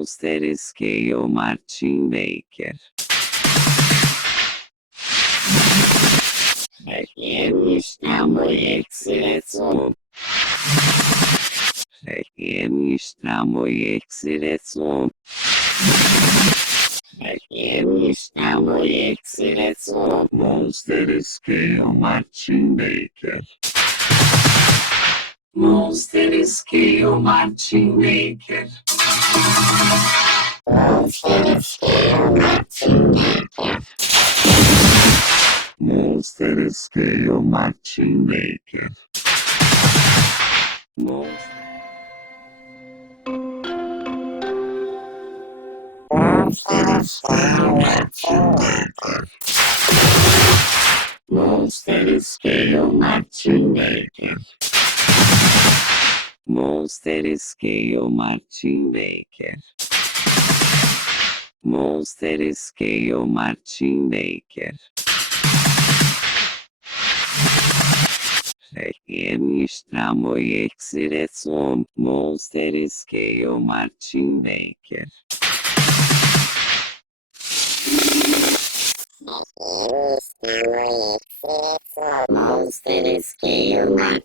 Monster Scale Martin Baker. Requiemistamo Exerețon. Monster Scale Martin Baker. Monster Scale Martin Baker. Monster Scale Martin Baker. Monster Scale Martin Baker. Monster Scale Martin Baker. Monster Scale Martin Baker. Monster Scale Martin Baker. Monster Scale Martin Baker. Requiemistamo Exerețon. Monster Scale Martin Baker. Monster Scale Martin